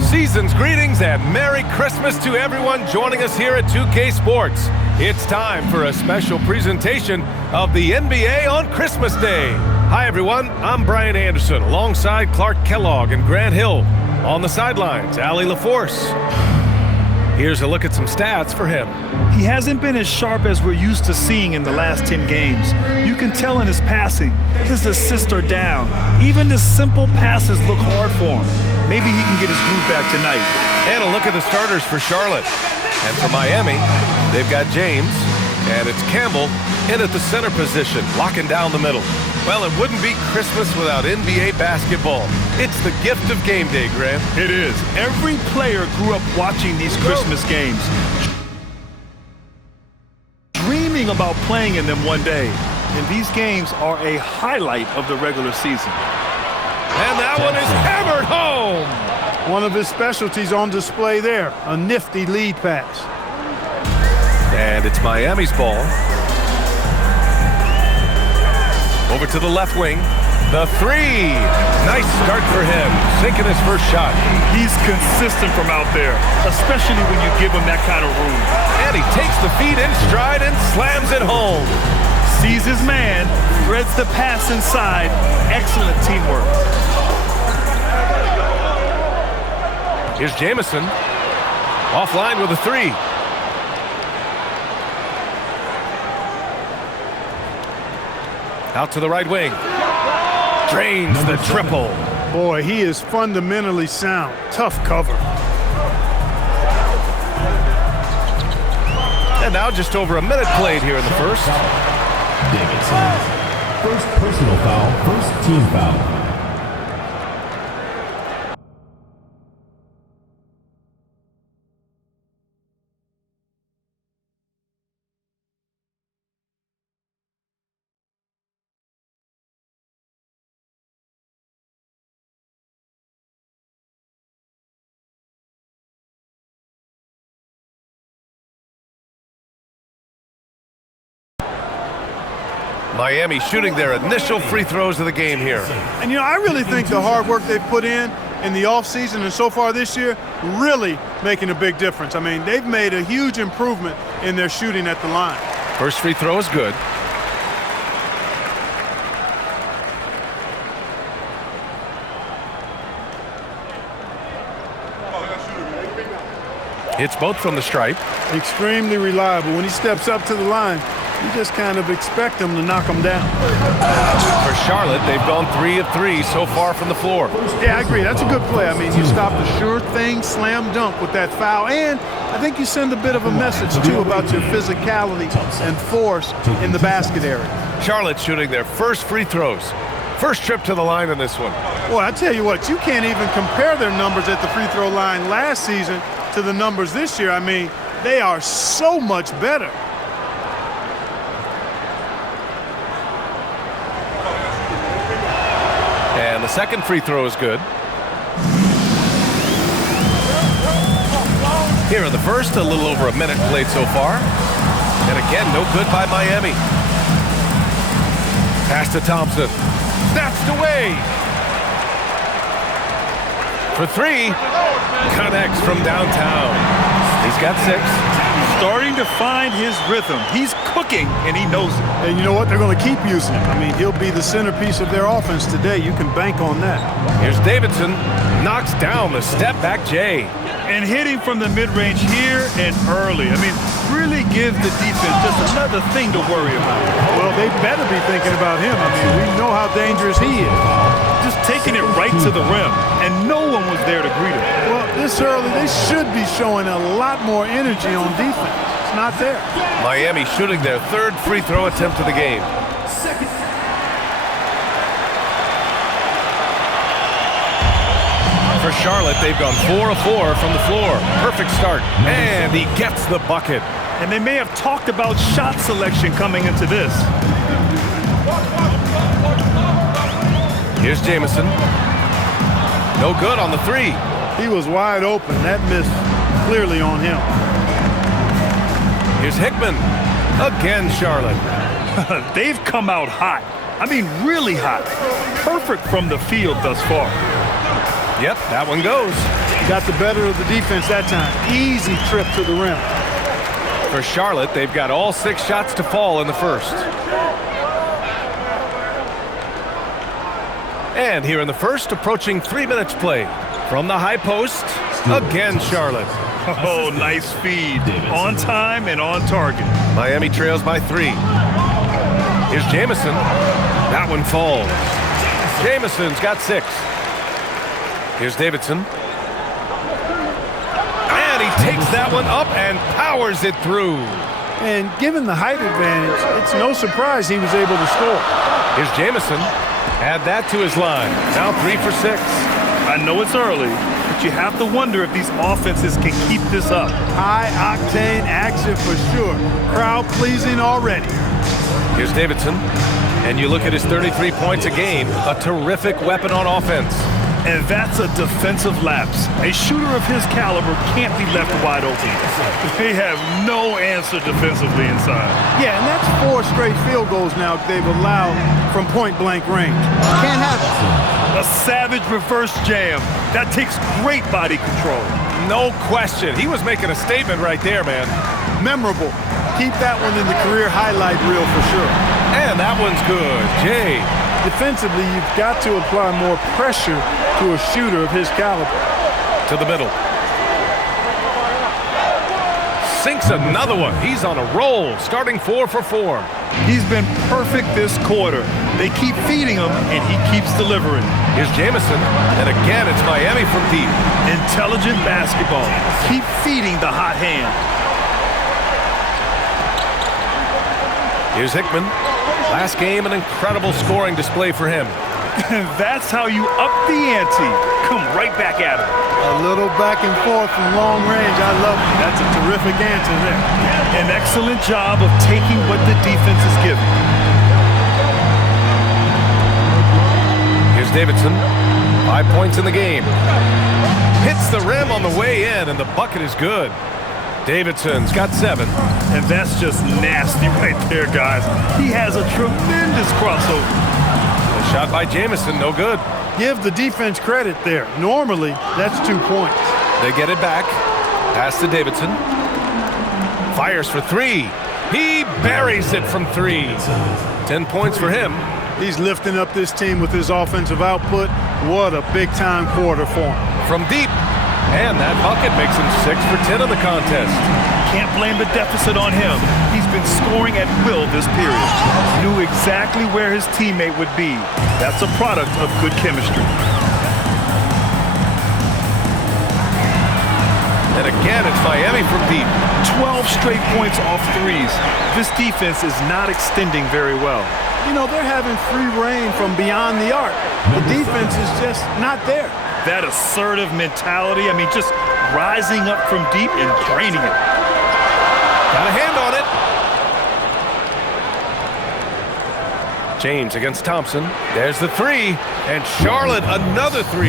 Season's greetings and Merry Christmas to everyone joining us here at 2K Sports. It's time for a special presentation of the NBA on Christmas Day. Hi everyone, I'm Brian Anderson alongside Clark Kellogg and Grant Hill. On the sidelines, Allie LaForce. Here's a look at some stats for him. He hasn't been as sharp as we're used to seeing in the last 10 games. You can tell in his passing, his assists are down. Even the simple passes look hard for him. Maybe he can get his groove back tonight. And a look at the starters for Charlotte. And for Miami, they've got James, and it's Campbell in at the center position, locking down the middle. Well, it wouldn't be Christmas without NBA basketball. It's the gift of game day, Grant. It is. Every player grew up watching these Christmas games, dreaming about playing in them one day. And these games are a highlight of the regular season. And that one is hammered home. One of his specialties on display there, a nifty lead pass. And it's Miami's ball. Over to the left wing. The three. Nice start for him, sinking his first shot. He's consistent from out there, especially when you give him that kind of room. And he takes the feed in stride and slams it home. Sees his man, threads the pass inside. Excellent teamwork. Here's Jamison. Offline with a three. Out to the right wing. Drains the triple. Boy, he is fundamentally sound. Tough cover. And now just over a minute played here in the first. Davidson. First personal foul, first team foul. Miami shooting their initial free throws of the game here. And, you know, I really think the hard work they've put in the offseason and so far this year really making a big difference. I mean, they've made a huge improvement in their shooting at the line. First free throw is good. Hits both from the stripe. Extremely reliable. When he steps up to the line, you just kind of expect him to knock him down. For Charlotte, they've gone 3 of 3 so far from the floor. Yeah, I agree. That's a good play. I mean, you stop the sure thing slam dunk with that foul. And I think you send a bit of a message, too, about your physicality and force in the basket area. Charlotte shooting their first free throws. First trip to the line in this one. Well, I tell you what, you can't even compare their numbers at the free throw line last season to the numbers this year. I mean, they are so much better. And the second free throw is good. Here in the first, a little over a minute played so far. And again, no good by Miami. Pass to Thompson. Snatched away. For three. Connects from downtown. He's got 6. Starting to find his rhythm. He's cooking, and he knows it. And you know what? They're going to keep using him. I mean, he'll be the centerpiece of their offense today. You can bank on that. Here's Davidson. Knocks down the step-back J. And hitting from the mid-range here and early. I mean, really give the defense just another thing to worry about. Well, they better be thinking about him. I mean, we know how dangerous he is. Just taking it right to the rim, and no one was there to greet him. Well, this early, they should be showing a lot more energy on defense. It's not there. Miami shooting their third free throw attempt of the game. For Charlotte, they've gone 4 of 4 from the floor. Perfect start. And he gets the bucket. And they may have talked about shot selection coming into this. Here's Jamison. No good on the three. He was wide open. That missed clearly on him. Here's Hickman. Again, Charlotte. They've come out hot. I mean, really hot. Perfect from the field thus far. Yep, that one goes. Got the better of the defense that time. Easy trip to the rim. For Charlotte, they've got all 6 shots to fall in the first. And here in the first, approaching 3 minutes played. From the high post, again Charlotte. Oh, nice feed. On time and on target. Miami trails by 3. Here's Jamison. That one falls. Jamison's got 6. Here's Davidson. And he takes that one up and powers it through. And given the height advantage, it's no surprise he was able to score. Here's Jamison. Add that to his line. Now 3 for 6. I know it's early, but you have to wonder if these offenses can keep this up. High-octane action for sure. Crowd-pleasing already. Here's Davidson. And you look at his 33 points a game, a terrific weapon on offense. And that's a defensive lapse. A shooter of his caliber can't be left wide open. They have no answer defensively inside. Yeah, and that's 4 straight field goals now they've allowed from point-blank range. Can't have it. A savage reverse jam. That takes great body control. No question. He was making a statement right there, man. Memorable. Keep that one in the career highlight reel for sure. And that one's good. Jay. Defensively, you've got to apply more pressure to a shooter of his caliber. To the middle. Sinks another one. He's on a roll, starting 4 for 4. He's been perfect this quarter. They keep feeding him, and he keeps delivering. Here's Jamison, and again it's Miami from deep. Intelligent basketball. Keep feeding the hot hand. Here's Hickman. Last game, an incredible scoring display for him. That's how you up the ante. Come right back at him. A little back and forth from long range. I love it. That's a terrific answer there. An excellent job of taking what the defense is giving. Here's Davidson. 5 points in the game. Hits the rim on the way in, and the bucket is good. Davidson's got 7. And that's just nasty right there, guys. He has a tremendous crossover. A shot by Jamison, no good. Give the defense credit there. Normally, that's 2 points. They get it back. Pass to Davidson. Fires for 3. He buries it from 3. 10 points for him. He's lifting up this team with his offensive output. What a big-time quarter for him. From deep. And that bucket makes him 6 for 10 in the contest. Can't blame the deficit on him. He's been scoring at will this period. Knew exactly where his teammate would be. That's a product of good chemistry. And again, it's Miami from deep. 12 straight points off threes. This defense is not extending very well. You know, they're having free reign from beyond the arc. The defense is just not there. That assertive mentality, I mean, just rising up from deep and draining it. Got a hand on it. James against Thompson. There's the 3. And Charlotte, another 3.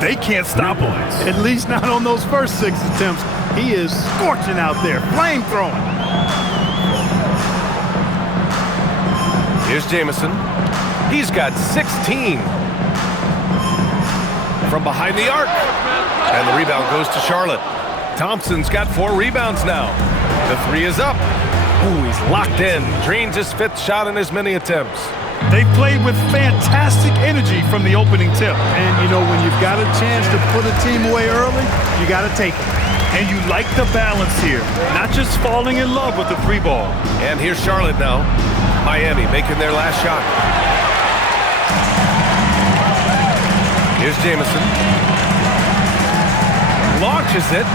They can't stop him. At least not on those first 6 attempts. He is scorching out there, flame-throwing. Here's Jamison. He's got 16. From behind the arc. And the rebound goes to Charlotte. Thompson's got 4 rebounds now. The 3 is up. Ooh, he's locked in. Drains his 5th shot in as many attempts. They played with fantastic energy from the opening tip. And, you know, when you've got a chance to put a team away early, you got to take it. And you like the balance here. Not just falling in love with the 3 ball. And here's Charlotte now. Miami making their last shot. Here's Jamison. Launches it.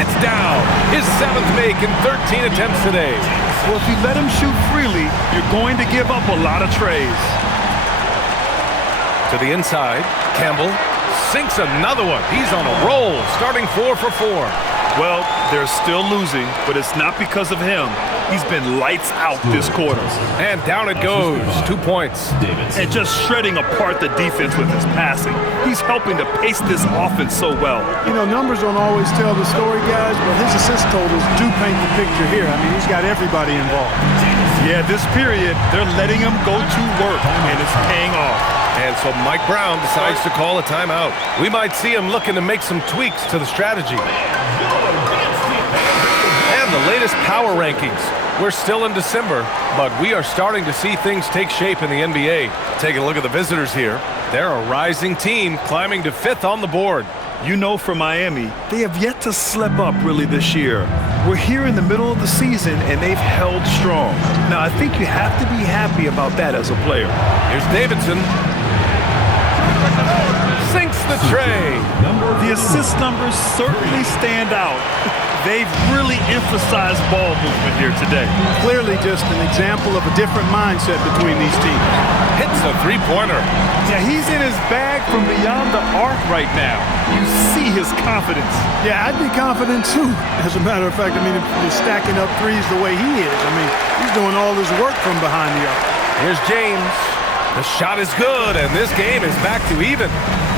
It's down. His 7th make in 13 attempts today. Well, if you let him shoot freely, you're going to give up a lot of trays. To the inside. Campbell sinks another one. He's on a roll, starting 4 for 4. Well, they're still losing, but it's not because of him. He's been lights out this quarter. And down it goes. 2 points. And just shredding apart the defense with his passing. He's helping to pace this offense so well. You know, numbers don't always tell the story, guys, but his assist totals do paint the picture here. I mean, he's got everybody involved. Yeah, this period, they're letting him go to work, and it's paying off. And so Mike Brown decides to call a timeout. We might see him looking to make some tweaks to the strategy. And the latest power rankings. We're still in December, but we are starting to see things take shape in the NBA. Taking a look at the visitors here. They're a rising team climbing to 5th on the board. You know, for Miami, they have yet to slip up really this year. We're here in the middle of the season, and they've held strong. Now, I think you have to be happy about that as a player. Here's Davidson. Sinks the tray. The assist numbers certainly stand out. They've really emphasized ball movement here today. Clearly just an example of a different mindset between these teams. Hits a three-pointer. Yeah, he's in his bag from beyond the arc right now. You see his confidence. Yeah, I'd be confident too. As a matter of fact, I mean, if he's stacking up threes the way he is, I mean, he's doing all his work from behind the arc. Here's James. The shot is good, and this game is back to even.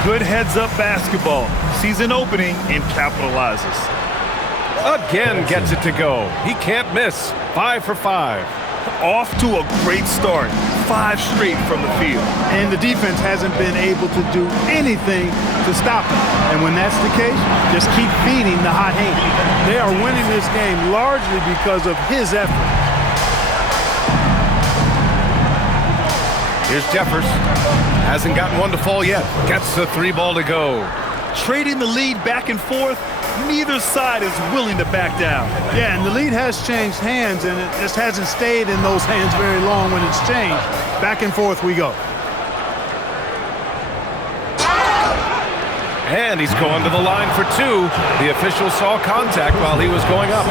Good heads-up basketball. Sees an opening and capitalizes. Again gets it to go. He can't miss. 5 for 5. Off to a great start. 5 straight from the field. And the defense hasn't been able to do anything to stop him. And when that's the case, just keep feeding the hot hand. They are winning this game largely because of his effort. Here's Jeffers. Hasn't gotten one to fall yet. Gets the 3-ball to go. Trading the lead back and forth, neither side is willing to back down. Yeah, and the lead has changed hands, and it just hasn't stayed in those hands very long when it's changed. Back and forth we go. And he's going to the line for 2. The official saw contact while he was going up.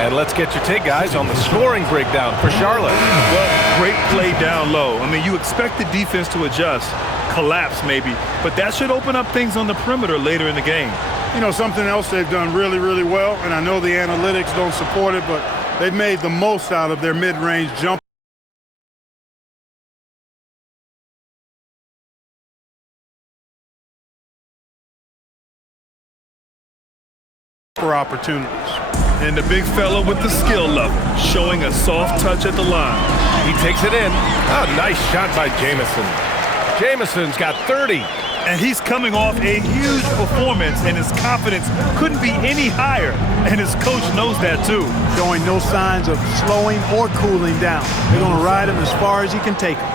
And let's get your take, guys, on the scoring breakdown for Charlotte. Well, great play down low. I mean, you expect the defense to adjust, collapse maybe, but that should open up things on the perimeter later in the game. You know, something else they've done really, really well, and I know the analytics don't support it, but they've made the most out of their mid-range jump for opportunities. And the big fella with the skill level, showing a soft touch at the line. He takes it in. Oh, nice shot by Jamison. Jamison's got 30. And he's coming off a huge performance, and his confidence couldn't be any higher. And his coach knows that too. Showing no signs of slowing or cooling down. They're going to ride him as far as he can take him.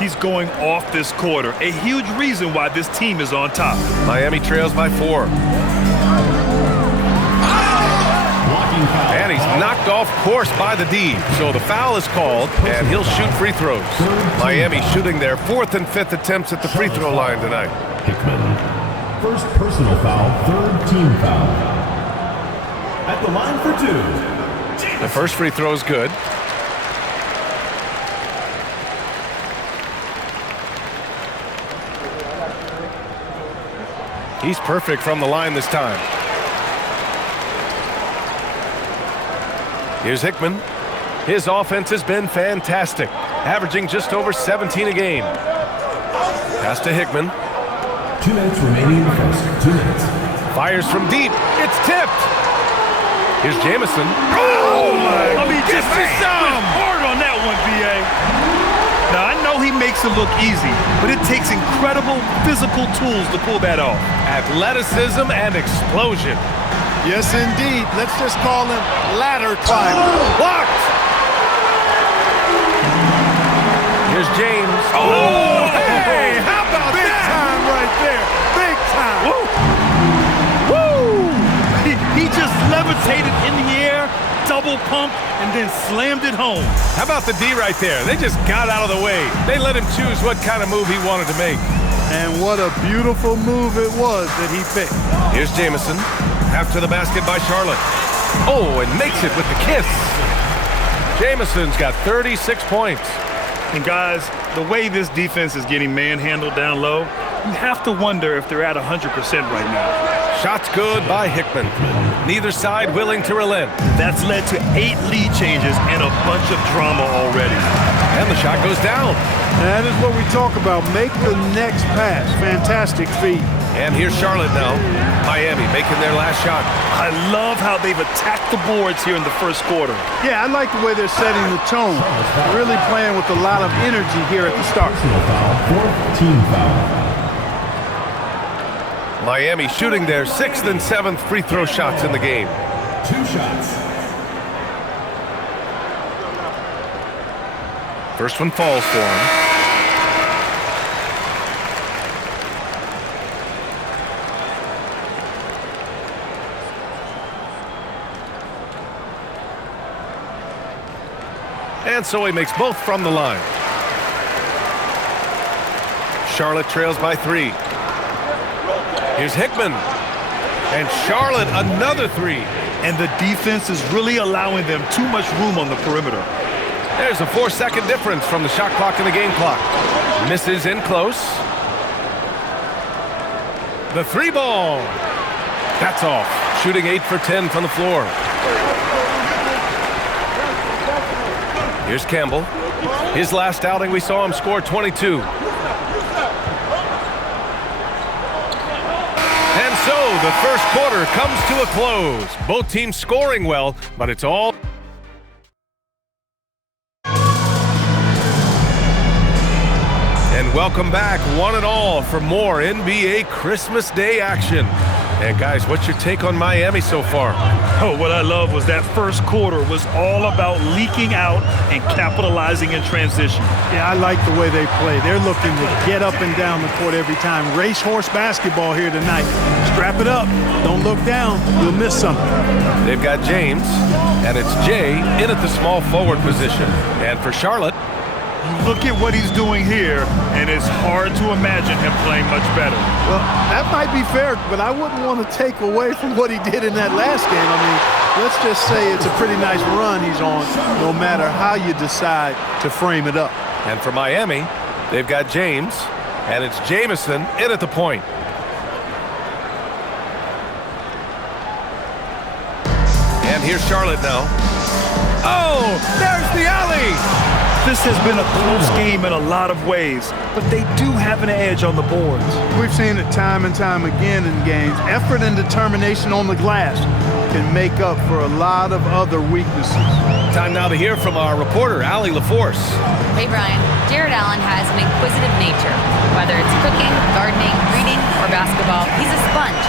He's going off this quarter, a huge reason why this team is on top. Miami trails by 4. And he's knocked off course by the D. So the foul is called, and he'll shoot free throws. Miami shooting their 4th and 5th attempts at the free throw line tonight. Hickman. First personal foul, 3rd team foul. At the line for 2. The first free throw is good. He's perfect from the line this time. Here's Hickman. His offense has been fantastic, averaging just over 17 a game. Pass to Hickman. 2 minutes remaining in the first. 2 minutes. Fires from deep. It's tipped. Here's Jamison. Oh my! I mean, just hard on that one, B.A. Now, I know he makes it look easy, but it takes incredible physical tools to pull that off. Athleticism and explosion. Yes, indeed. Let's just call him ladder climber. Blocked. Here's James. Oh, hey, how about big that? Time right there. Big time. Woo! Woo! He just levitated in the air, double pumped, and then slammed it home. How about the D right there? They just got out of the way. They let him choose what kind of move he wanted to make. And what a beautiful move it was that he picked. Here's Jamison. After the basket by Charlotte. Oh, and makes it with the kiss. Jamison's got 36 points. And guys, the way this defense is getting manhandled down low, you have to wonder if they're at 100% right now. Shots good by Hickman. Neither side willing to relent. That's led to 8 lead changes and a bunch of drama already. And the shot goes down. That is what we talk about. Make the next pass. Fantastic feed. And here's Charlotte now. Miami making their last shot. I love how they've attacked the boards here in the first quarter. Yeah, I like the way they're setting the tone. Really playing with a lot of energy here at the start. Personal foul, fourth team foul. Miami shooting their 6th and 7th free throw shots in the game. 2 shots. First one falls for him. And so he makes both from the line. Charlotte trails by 3. Here's Hickman. And Charlotte another 3. And the defense is really allowing them too much room on the perimeter. There's a 4-second difference from the shot clock and the game clock. Misses in close. The 3 ball. That's off. Shooting 8 for 10 from the floor. Here's Campbell. His last outing, we saw him score 22. And so the first quarter comes to a close. Both teams scoring well, but it's all... And welcome back, one and all, for more NBA Christmas Day action. And guys, what's your take on Miami so far? Oh, what I love was that first quarter was all about leaking out and capitalizing in transition. Yeah, I like the way they play. They're looking to get up and down the court every time. Racehorse basketball here tonight. Strap it up. Don't look down. You'll miss something. They've got James, and it's Jay in at the small forward position. And for Charlotte, Look at what he's doing here, and it's hard to imagine him playing much better. Well, that might be fair, but I wouldn't want to take away from what he did in that last game. I mean, let's just say it's a pretty nice run he's on, no matter how you decide to frame it up. and for Miami, they've got James, and it's Jamison in at the point. And here's Charlotte now. Oh, there's the alley! This has been a close game in a lot of ways, but they do have an edge on the boards. We've seen it time and time again in games. Effort and determination on the glass can make up for a lot of other weaknesses. Time now to hear from our reporter, Allie LaForce. Hey, Brian. Jared Allen has an inquisitive nature. Whether it's cooking, gardening, reading, or basketball, he's a sponge.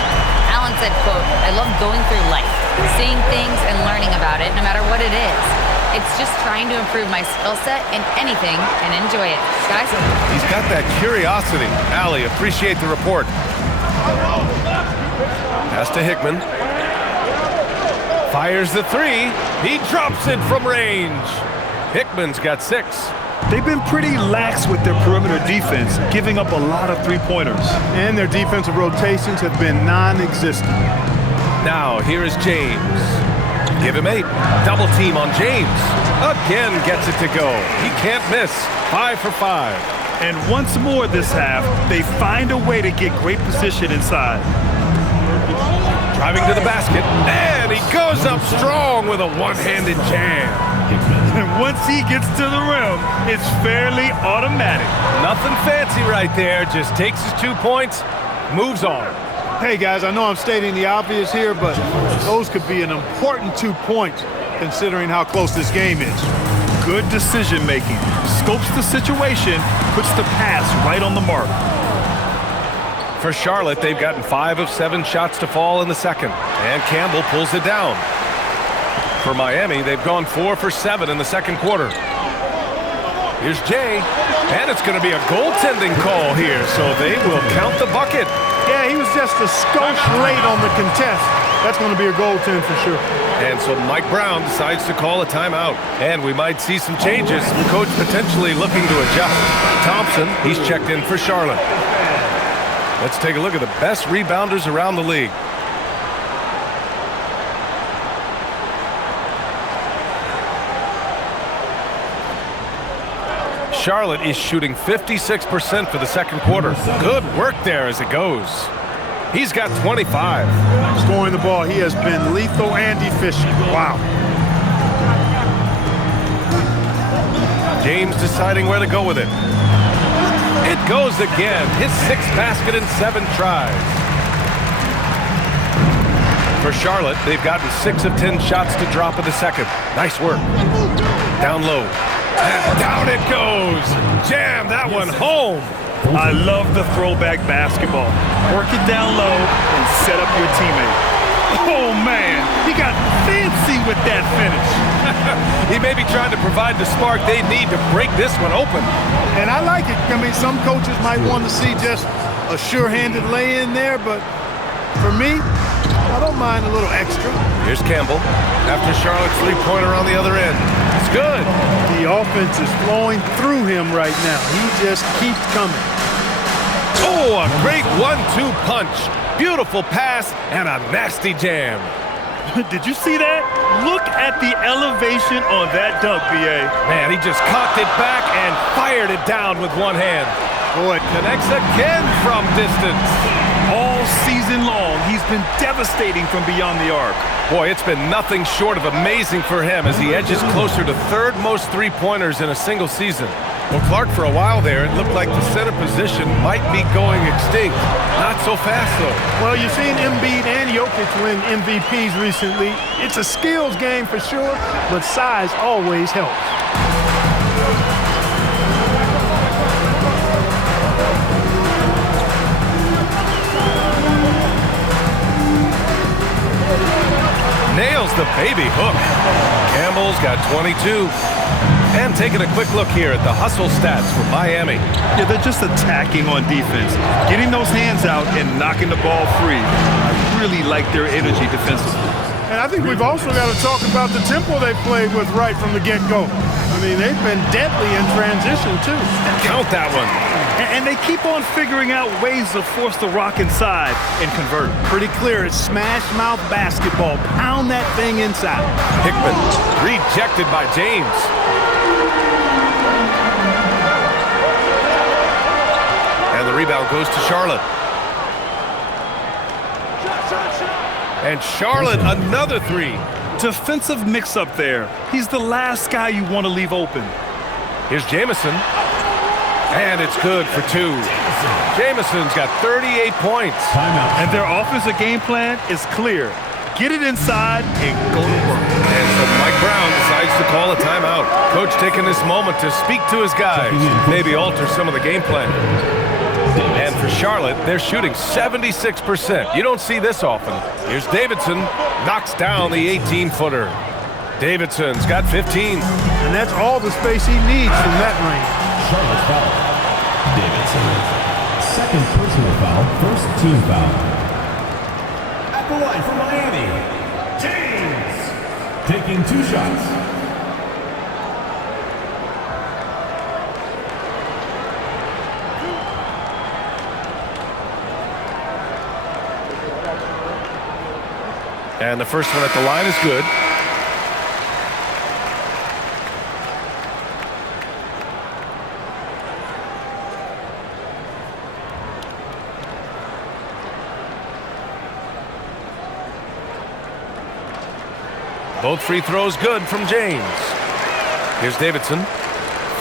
Allen said, quote, "I love going through life, seeing things and learning about it no matter what it is. It's just trying to improve my skill set in anything and enjoy it." Guys? He's got that curiosity. Allie, appreciate the report. Pass to Hickman. Fires the three. He drops it from range. Hickman's got 6. They've been pretty lax with their perimeter defense, giving up a lot of three-pointers. And their defensive rotations have been non-existent. Now, here is James. Give him 8. Double team on James. Again gets it to go. He can't miss. 5 for 5. And once more this half, they find a way to get great position inside. Driving to the basket. And he goes up strong with a one-handed jam. And once he gets to the rim, it's fairly automatic. Nothing fancy right there. Just takes his 2 points, moves on. Hey, guys, I know I'm stating the obvious here, but those could be an important 2 points considering how close this game is. Good decision-making. Scopes the situation, puts the pass right on the mark. For Charlotte, they've gotten 5 of 7 shots to fall in the second, and Campbell pulls it down. For Miami, they've gone 4 for 7 in the second quarter. Here's Jay, and it's going to be a goaltending call here, so they will count the bucket. Yeah, he was just a skosh late on the contest. That's going to be a goaltend for sure. And so Mike Brown decides to call a timeout, and we might see some changes. The coach potentially looking to adjust. Thompson, he's checked in for Charlotte. Let's take a look at the best rebounders around the league. Charlotte is shooting 56% for the second quarter. Good work there as it goes. He's got 25. Scoring the ball, he has been lethal and efficient. Wow. James deciding where to go with it. It goes again. His 6th basket in 7 tries. For Charlotte, they've gotten 6 of 10 shots to drop in the second. Nice work. Down low. And down it goes. Jam that one home. I love the throwback basketball. Work it down low and set up your teammate. Oh, man, he got fancy with that finish. He may be trying to provide the spark they need to break this one open. And I like it. I mean, some coaches might want to see just a sure-handed lay-in there, but for me, I don't mind a little extra. Here's Campbell after Charlotte's three-pointer on the other end. It's good. The offense is flowing through him right now. He just keeps coming. Oh, a great 1-2 punch. Beautiful pass and a nasty jam. Did you see that? Look at the elevation on that dunk, B.A. Man, he just cocked it back and fired it down with one hand. Boy, it connects again from distance. All season long, he's been devastating from beyond the arc. Boy, it's been nothing short of amazing for him as he edges closer to 3rd most three-pointers in a single season. Well, Clark, for a while there, it looked like the center position might be going extinct. Not so fast, though. Well, you've seen Embiid and Jokic win MVPs recently. It's a skills game for sure, but size always helps. Nails the baby hook. Campbell's got 22. And taking a quick look here at the hustle stats for Miami. Yeah, they're just attacking on defense, getting those hands out and knocking the ball free. I really like their energy defensively. And I think we've also got to talk about the tempo they played with right from the get-go. I mean, they've been deadly in transition, too. Count that one. And they keep on figuring out ways to force the rock inside and convert. Pretty clear. It's smash-mouth basketball. Pound that thing inside. Hickman rejected by James. And the rebound goes to Charlotte. And Charlotte, another 3. Defensive mix-up there. He's the last guy you want to leave open. Here's Jamison. And it's good for 2. Jamison's got 38 points. Timeout. And their offensive game plan is clear. Get it inside and go to work. And so Mike Brown decides to call a timeout. Coach taking this moment to speak to his guys, maybe alter some of the game plan. And for Charlotte, they're shooting 76%. You don't see this often. Here's Davidson, knocks down the 18-footer. Davidson's got 15. And that's all the space he needs from that range. Charlotte foul. Davidson. 2nd personal foul. 1st team foul. At the line for Miami, James. Taking 2 shots. And the first one at the line is good. Both free throws good from James. Here's Davidson.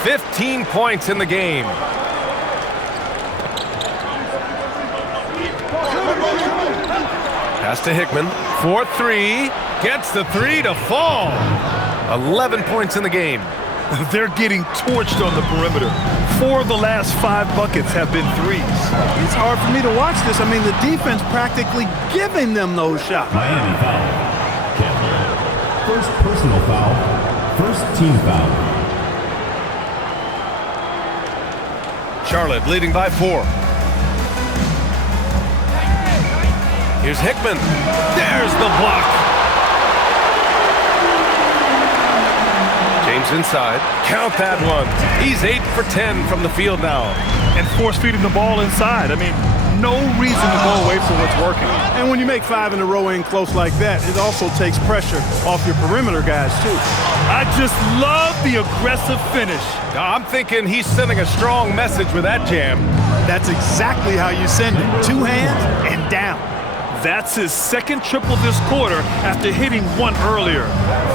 15 points in the game. Pass to Hickman. 4-3. Gets the 3 to fall. 11 points in the game. They're getting torched on the perimeter. 4 of the last 5 buckets have been threes. It's hard for me to watch this. I mean, the defense practically giving them those shots. Miami foul. Campbell. 1st personal foul. 1st team foul. Charlotte leading by 4. Here's Hickman. There's the block. James inside. Count that one. He's 8 for 10 from the field now. And force feeding the ball inside. I mean, no reason to go away from what's working. And when you make 5 in a row in close like that, it also takes pressure off your perimeter guys, too. I just love the aggressive finish. I'm thinking he's sending a strong message with that jam. That's exactly how you send it. 2 hands and down. That's his 2nd triple this quarter after hitting 1 earlier.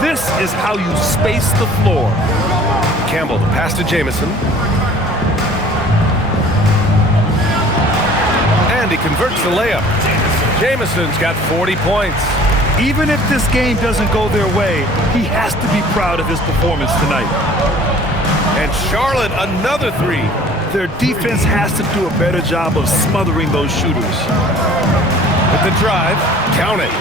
This is how you space the floor. Campbell, the pass to Jamison. converts the layup. Jamison's got 40 points. Even if this game doesn't go their way, he has to be proud of his performance tonight. And Charlotte, another three. Their defense has to do a better job of smothering those shooters. With the drive, count it.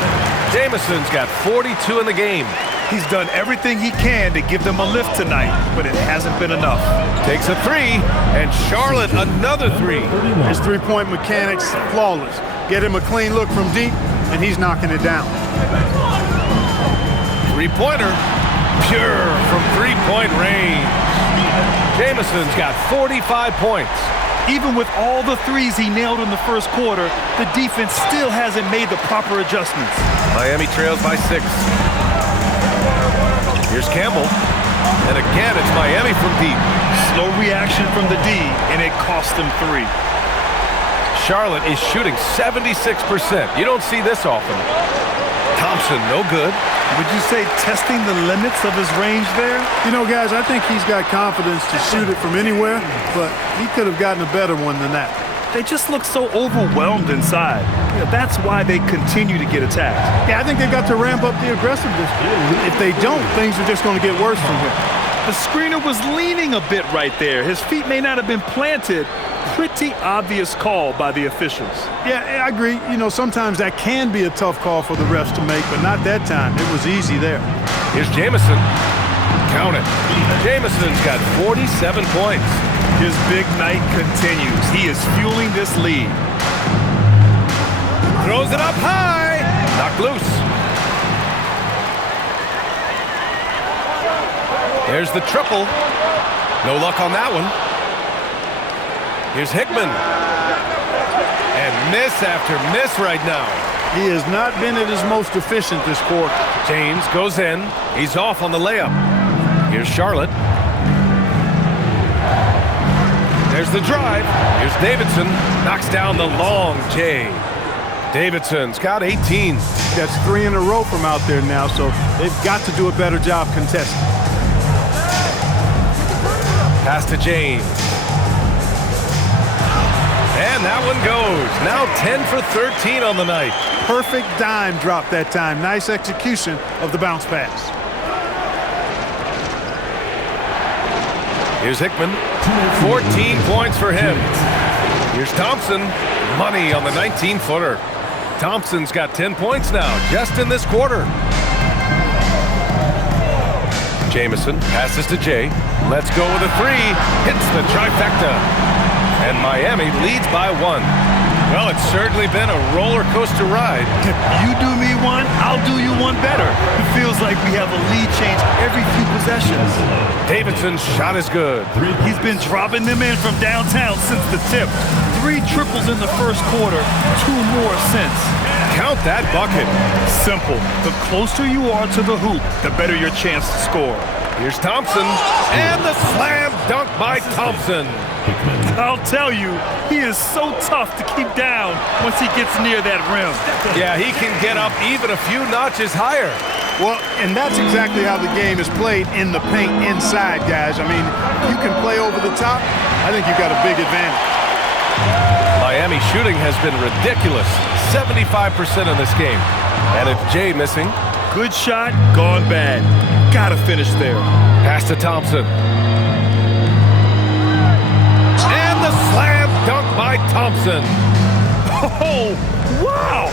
Jamison's got 42 in the game. He's done everything he can to give them a lift tonight, but it hasn't been enough. Takes a three, and Charlotte another three. His three-point mechanics, flawless. Get him a clean look from deep, and he's knocking it down. Three-pointer, pure from three-point range. Jamison's got 45 points. Even with all the threes he nailed in the first quarter, the defense still hasn't made the proper adjustments. Miami trails by 6. Here's Campbell. And again, it's Miami from deep. Slow reaction from the D, and it cost them 3. Charlotte is shooting 76%. You don't see this often. Thompson, no good. Would you say testing the limits of his range there? You know, guys, I think he's got confidence to shoot it from anywhere, but he could have gotten a better one than that. They just look so overwhelmed inside. You know, that's why they continue to get attacked. Yeah, I think they got to ramp up the aggressiveness. If they don't, things are just going to get worse from here. The screener was leaning a bit right there. His feet may not have been planted. Pretty obvious call by the officials. Yeah, I agree. You know, sometimes that can be a tough call for the refs to make, but not that time. It was easy there. Here's Jamison. Count it. Jamison's got 47 points. His big night continues. He is fueling this lead. Throws it up high. Knocked loose. There's the triple. No luck on that one. Here's Hickman. And miss after miss right now. He has not been at his most efficient this quarter. James goes in. He's off on the layup. Here's Charlotte. There's the drive. Here's Davidson. Knocks down the long J. Davidson's got 18. That's 3 in a row from out there now, so they've got to do a better job contesting. Pass to James. And that one goes. Now 10 for 13 on the night. Perfect dime drop that time. Nice execution of the bounce pass. Here's Hickman. 14 points for him. Here's Thompson. Money on the 19-footer. Thompson's got 10 points now, just in this quarter. Jamison passes to Jay. Let's go with a three. Hits the trifecta. And Miami leads by 1. Well, it's certainly been a roller coaster ride. You do me one, I'll do you one better. It feels like we have a lead change every few possessions. Davidson's shot is good. He's been dropping them in from downtown since the tip. 3 triples in the first quarter, 2 more since. Count that bucket. Simple. The closer you are to the hoop, the better your chance to score. Here's Thompson. And the slam dunk by Thompson. I'll tell you, he is so tough to keep down once he gets near that rim. Yeah, he can get up even a few notches higher. Well, and that's exactly how the game is played in the paint inside, guys. I mean, you can play over the top. I think you've got a big advantage. Miami shooting has been ridiculous. 75% in this game. And if Jay missing. Good shot, gone bad. Gotta finish there. Pass to Thompson. And the slam dunk by Thompson. Oh, wow!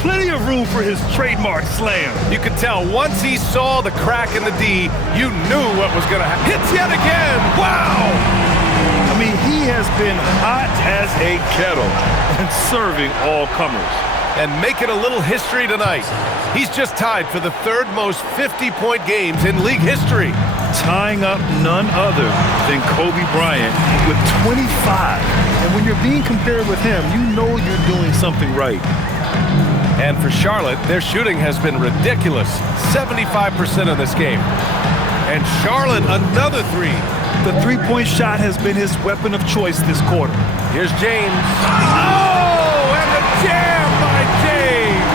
Plenty of room for his trademark slam. You could tell once he saw the crack in the D, you knew what was going to happen. Hits yet again. Wow! I mean, he has been hot as a kettle and serving all comers. And making a little history tonight. He's just tied for the 3rd most 50-point games in league history. Tying up none other than Kobe Bryant with 25. And when you're being compared with him, you know you're doing something right. And for Charlotte, their shooting has been ridiculous. 75% in this game. And Charlotte, another three. The three-point shot has been his weapon of choice this quarter. Here's James. Oh, and the jam by James.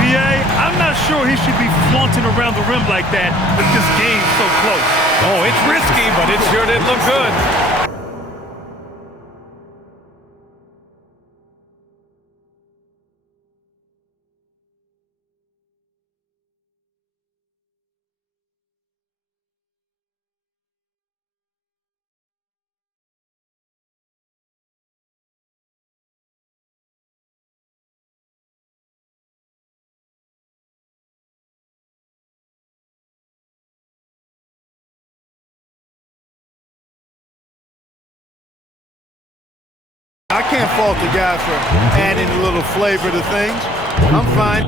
B.A., I'm not sure he should be flaunting around the rim like that with this game so close. Oh, it's risky, but it sure did look good. I can't fault the guy for adding a little flavor to things. I'm fine.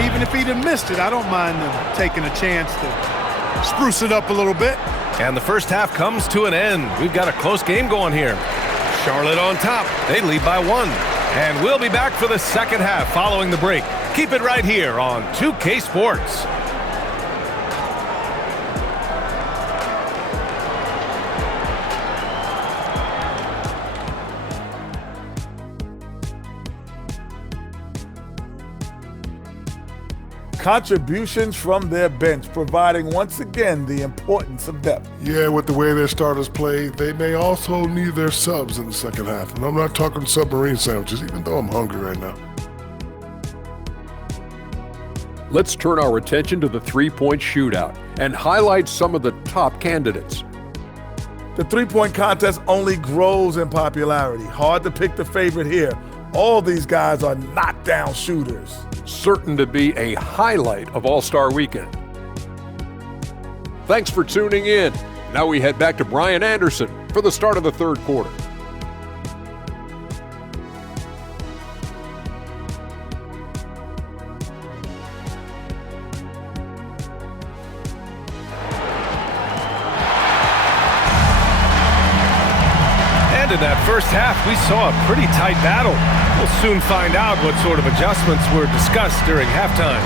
Even if he'd have missed it, I don't mind them taking a chance to spruce it up a little bit. And the first half comes to an end. We've got a close game going here. Charlotte on top. They lead by 1. And we'll be back for the second half following the break. Keep it right here on 2K Sports. Contributions from their bench, providing once again the importance of depth. Yeah, with the way their starters play, they may also need their subs in the second half. And I'm not talking submarine sandwiches, even though I'm hungry right now. Let's turn our attention to the three-point shootout and highlight some of the top candidates. The three-point contest only grows in popularity. Hard to pick the favorite here. All these guys are knockdown shooters. Certain to be a highlight of All-Star Weekend. Thanks for tuning in. Now we head back to Brian Anderson for the start of the third quarter. And in that first half, we saw a pretty tight battle. We'll soon find out what sort of adjustments were discussed during halftime.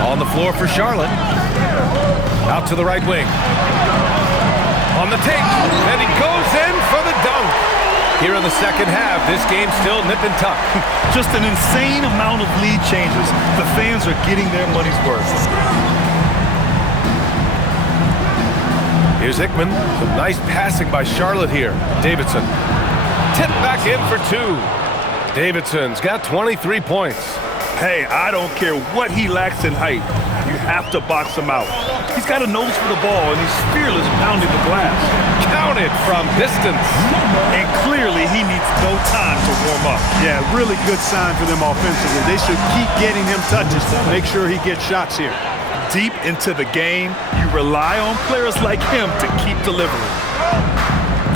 On the floor for Charlotte. Out to the right wing. On the take, and he goes in for the dunk. Here in the second half, this game's still nip and tuck. Just an insane amount of lead changes. The fans are getting their money's worth. Here's Hickman. Some nice passing by Charlotte here. Davidson. Tipped back in for 2. Davidson's got 23 points. Hey, I don't care what he lacks in height. You have to box him out. He's got a nose for the ball, and he's fearless pounding the glass. Counted from distance. And clearly, he needs no time to warm up. Yeah, really good sign for them offensively. They should keep getting him touches to make sure he gets shots here. Deep into the game, you rely on players like him to keep delivering.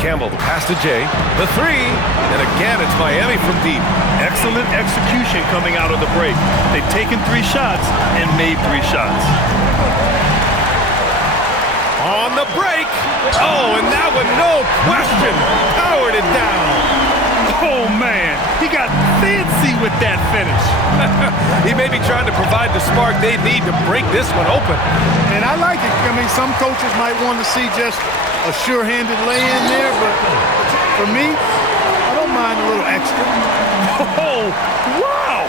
Campbell, the pass to Jay. The 3, and again, it's Miami from deep. Excellent execution coming out of the break. They've taken 3 shots and made 3 shots. On the break. Oh, and that one, no question, powered it down. Oh, man, he got fancy with that finish. He may be trying to provide the spark they need to break this one open. And I like it. I mean, some coaches might want to see just a sure-handed lay-in there, but for me, I don't mind a little extra. Oh, wow!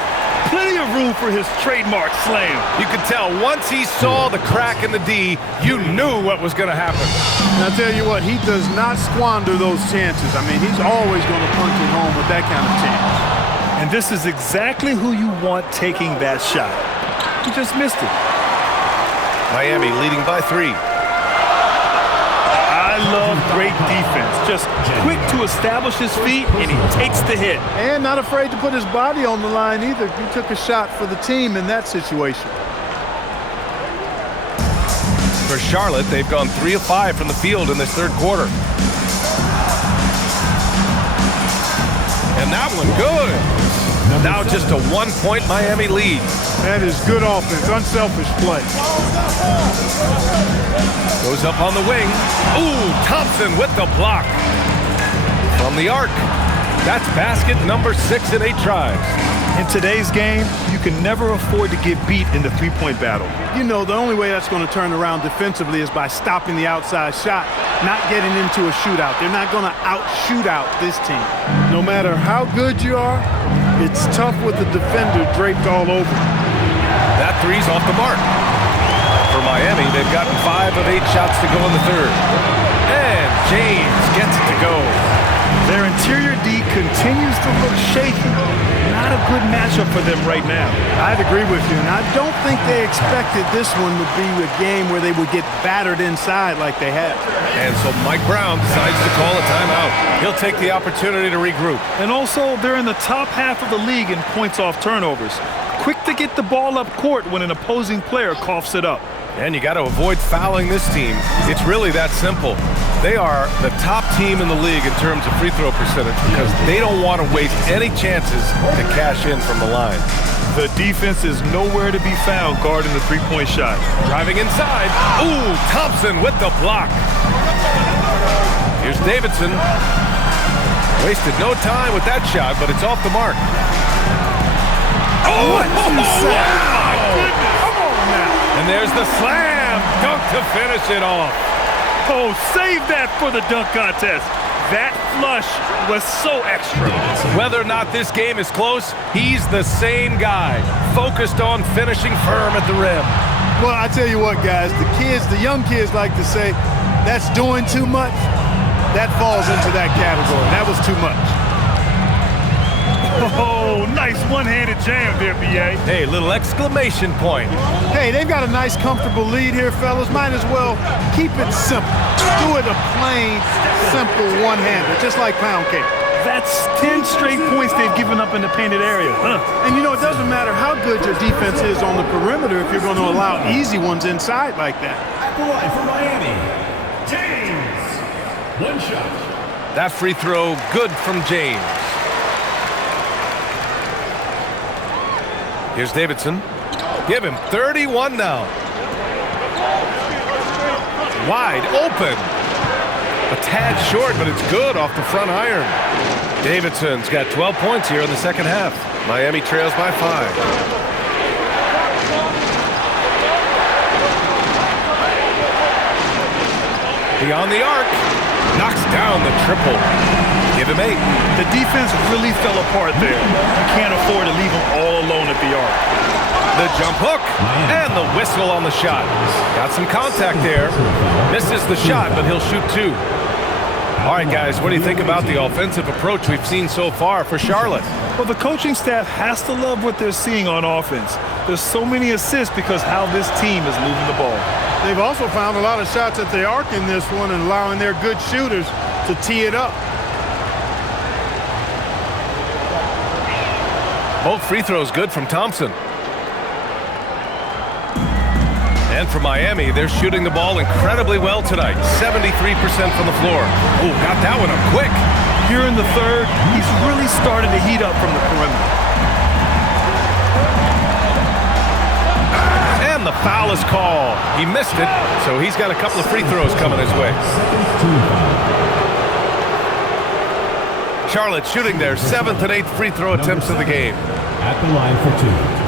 Plenty of room for his trademark slam. You could tell once he saw the crack in the D, you knew what was going to happen. And I'll tell you what, he does not squander those chances. I mean, he's always going to punch it home with that kind of chance. And this is exactly who you want taking that shot. He just missed it. Miami leading by 3. I love great defense. Just quick to establish his feet, and he takes the hit. And not afraid to put his body on the line either. He took a shot for the team in that situation. For Charlotte, they've gone 3 of 5 from the field in this third quarter. And that one good. Now just a 1-point Miami lead. That is good offense, unselfish play. Goes up on the wing. Ooh, Thompson with the block. From the arc. That's basket number 6 in 8 tries. In today's game, you can never afford to get beat in the three-point battle. You know, the only way that's going to turn around defensively is by stopping the outside shot, not getting into a shootout. They're not going to out-shootout this team. No matter how good you are, it's tough with the defender draped all over. That 3's off the mark. For Miami, they've gotten 5 of 8 shots to go in the third. And James gets it to go. Their interior D continues to look shaky. Not a good matchup for them right now. I'd agree with you, and I don't think they expected this one would be a game where they would get battered inside like they have. And so Mike Brown decides to call a timeout. He'll take the opportunity to regroup. And also, they're in the top half of the league in points off turnovers. Quick to get the ball up court when an opposing player coughs it up. And you got to avoid fouling this team. It's really that simple. They are the top team in the league in terms of free throw percentage because they don't want to waste any chances to cash in from the line. The defense is nowhere to be found guarding the three-point shot. Driving inside. Ooh, Thompson with the block. Here's Davidson. Wasted no time with that shot, but it's off the mark. Oh, what you say? My goodness. Come on now. And there's the slam dunk to finish it off. Oh, save that for the dunk contest. That flush was so extra. Whether or not this game is close, he's the same guy, focused on finishing firm at the rim. Well, I tell you what, guys, the young kids like to say, that's doing too much. That falls into that category. That was too much. Oh, nice one-handed jam there, B.A. Hey, little exclamation point. Hey, they've got a nice, comfortable lead here, fellas. Might as well keep it simple. Do it a plain, simple one-hander, just like pound cake. That's 10 straight points they've given up in the painted area. And you know, it doesn't matter how good your defense is on the perimeter if you're going to allow easy ones inside like that. At the line for Miami, James. One shot. That free throw good from James. Here's Davidson. Give him 31 now. Wide open. A tad short, but it's good off the front iron. Davidson's got 12 points here in the second half. Miami trails by 5. Beyond the arc. Knocks down the triple. Give him 8. The defense really fell apart there. You can't afford to leave them all alone at the arc. The jump hook and the whistle on the shot. Got some contact there. Misses the shot, but he'll shoot 2. All right, guys, what do you think about the offensive approach we've seen so far for Charlotte? Well, the coaching staff has to love what they're seeing on offense. There's so many assists because how this team is moving the ball. They've also found a lot of shots at the arc in this one and allowing their good shooters to tee it up. Both free throws good from Thompson. And for Miami, they're shooting the ball incredibly well tonight. 73% from the floor. Ooh, got that one up quick. Here in the third, he's really started to heat up from the perimeter. And the foul is called. He missed it, so he's got a couple of free throws coming his way. Charlotte shooting their 7th and 8th free throw attempts of the game. At the line for 2.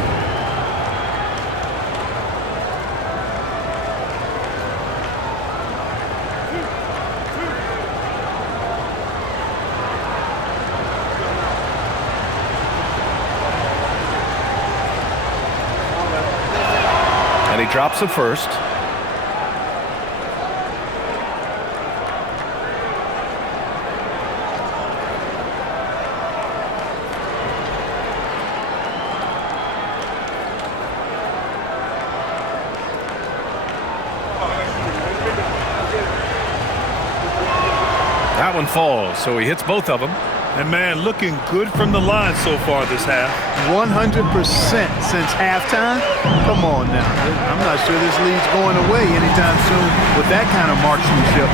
And he drops it first. That one falls, so he hits both of them. And man, looking good from the line so far this half. 100% since halftime. Come on now. I'm not sure this lead's going away anytime soon with that kind of marksmanship.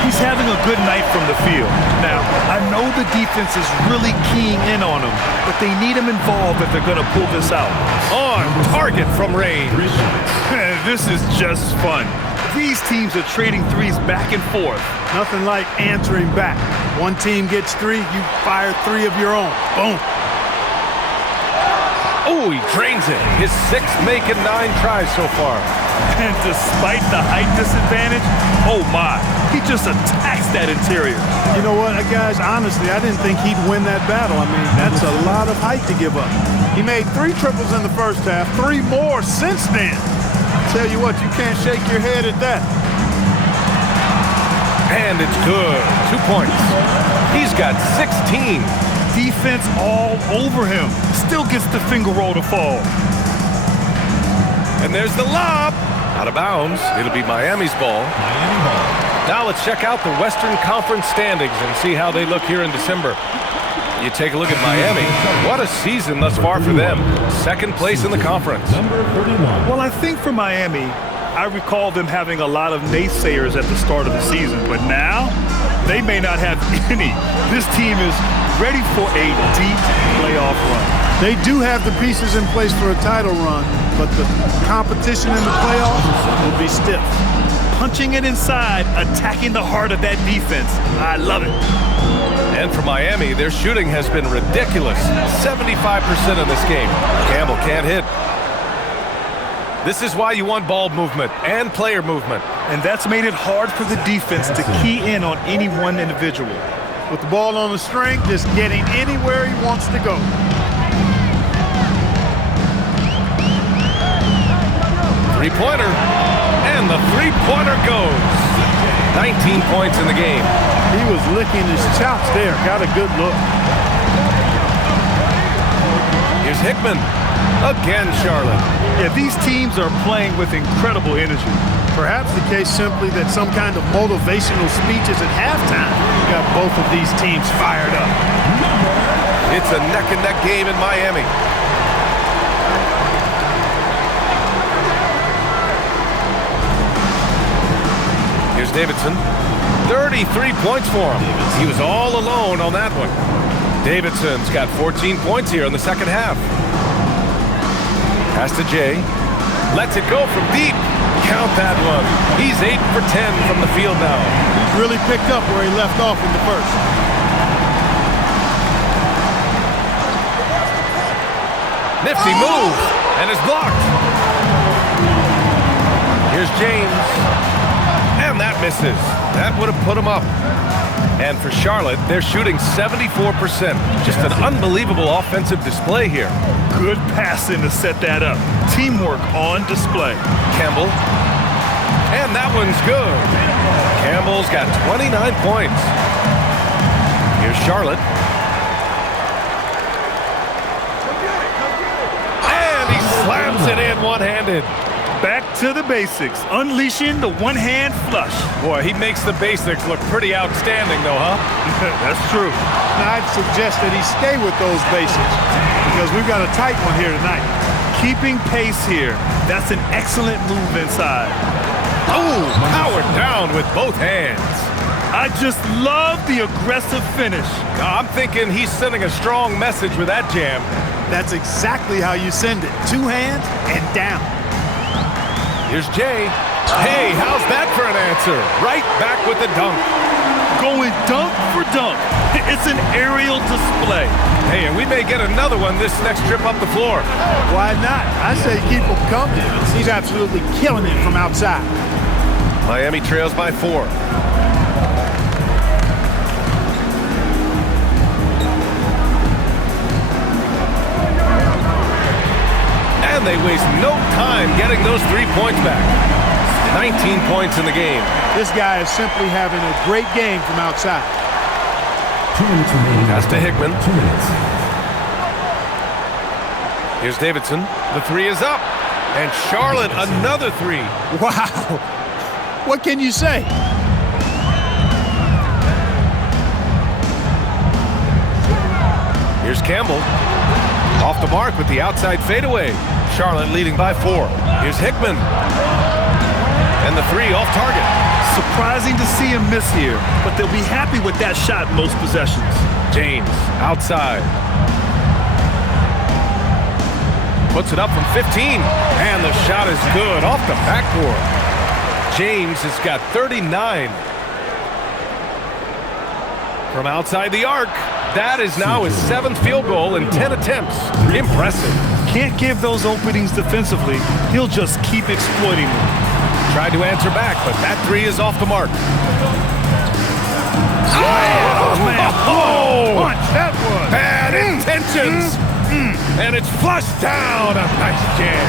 He's having a good night from the field. Now, I know the defense is really keying in on him, but they need him involved if they're going to pull this out. On target from range. This is just fun. These teams are trading threes back and forth. Nothing like answering back. One team gets 3, you fire 3 of your own. Boom. Oh, he drains it. His 6th make and 9 tries so far. And despite the height disadvantage, oh my, he just attacks that interior. You know what, guys, honestly, I didn't think he'd win that battle. I mean, that's a lot of height to give up. He made 3 triples in the first half, 3 more since then. Tell you what, you can't shake your head at that. And it's good. 2 points. He's got 16. Defense all over him. Still gets the finger roll to fall. And there's the lob. Out of bounds. It'll be Miami's ball. Miami ball. Now let's check out the Western Conference standings and see how they look here in December. You take a look at Miami. What a season thus far for them. Second place in the conference. Number 31. Well, I think for Miami, I recall them having a lot of naysayers at the start of the season, but now they may not have any. This team is ready for a deep playoff run. They do have the pieces in place for a title run, but the competition in the playoffs will be stiff. Punching it inside, attacking the heart of that defense. I love it. And for Miami, their shooting has been ridiculous. 75% in this game. Campbell can't hit. This is why you want ball movement and player movement. And that's made it hard for the defense to key in on any one individual. With the ball on the string, just getting anywhere he wants to go. Three-pointer. And the three-pointer goes. 19 points in the game. He was licking his chops there. Got a good look. Here's Hickman. Again, Charlotte. Yeah, these teams are playing with incredible energy. Perhaps the case simply that some kind of motivational speeches at halftime got both of these teams fired up. It's a neck-and-neck game in Miami. Here's Davidson. 33 points for him. He was all alone on that one. Davidson's got 14 points here in the second half. Pass to Jay. Lets it go from deep. Count that one. He's 8 for 10 from the field now. He's really picked up where he left off in the first. Nifty move. And it's blocked. Here's James. And that misses. That would have put him up. And for Charlotte, they're shooting 74%. Just an unbelievable offensive display here. Good passing to set that up. Teamwork on display. Campbell. And that one's good. Campbell's got 29 points. Here's Charlotte. And he slams it in one-handed. Back to the basics, unleashing the one-hand flush. Boy, he makes the basics look pretty outstanding, though, huh? That's true. Now, I'd suggest that he stay with those basics because we've got a tight one here tonight. Keeping pace here. That's an excellent move inside. Oh, powered down with both hands. I just love the aggressive finish. I'm thinking he's sending a strong message with that jam. That's exactly how you send it. Two hands and down. Here's Jay. Hey, how's that for an answer? Right back with the dunk. Going dunk for dunk. It's an aerial display. Hey, and we may get another one this next trip up the floor. Why not? I say keep him coming. He's absolutely killing it from outside. Miami trails by 4. And they waste no time getting those 3 points back. 19 points in the game. This guy is simply having a great game from outside. 2 minutes remaining. Pass to Hickman. 2 minutes. Here's Davidson. The 3 is up. And Charlotte, another 3. Wow. What can you say? Here's Campbell. Off the mark with the outside fadeaway. Charlotte leading by 4. Here's Hickman. And the 3 off target. Surprising to see him miss here, but they'll be happy with that shot most possessions. James outside. Puts it up from 15. And the shot is good off the backboard. James has got 39. From outside the arc. That is now his 7th field goal in 10 attempts. Impressive. Can't give those openings defensively. He'll just keep exploiting them. Tried to answer back, but that 3 is off the mark. Oh, man. Oh, Punch, that was. bad intentions. And it's flushed down. A nice jam.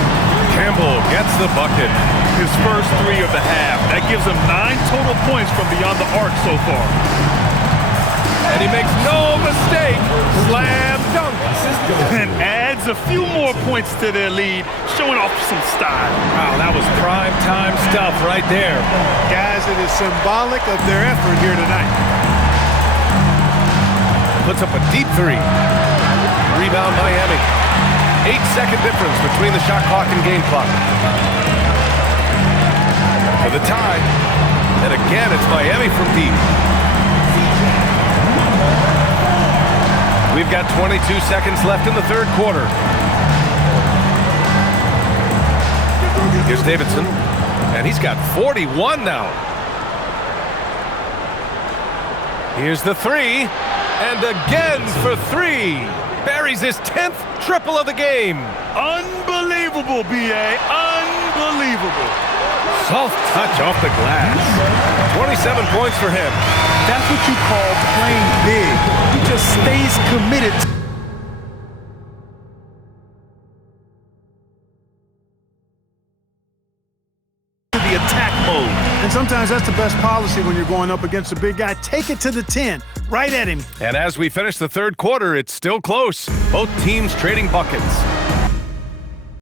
Campbell gets the bucket. his first 3 of the half. That gives him 9 total points from beyond the arc so far. And he makes no mistake. Slam dunk. And adds a few more points to their lead, showing off some style. Wow, that was prime time stuff right there. Guys, it is symbolic of their effort here tonight. Puts up a deep 3. Rebound Miami. 8-second difference between the shot clock and game clock. For the tie. And again, it's Miami from deep. We've got 22 seconds left in the third quarter. Here's Davidson, and he's got 41 now. Here's the 3, and again for 3. Buries his 10th triple of the game. Unbelievable, B.A. Unbelievable. Soft touch off the glass. 27 points for him. That's what you call playing big. He just stays committed to the attack mode. And sometimes that's the best policy when you're going up against a big guy. Take it to the 10, right at him. And as we finish the third quarter, it's still close. Both teams trading buckets.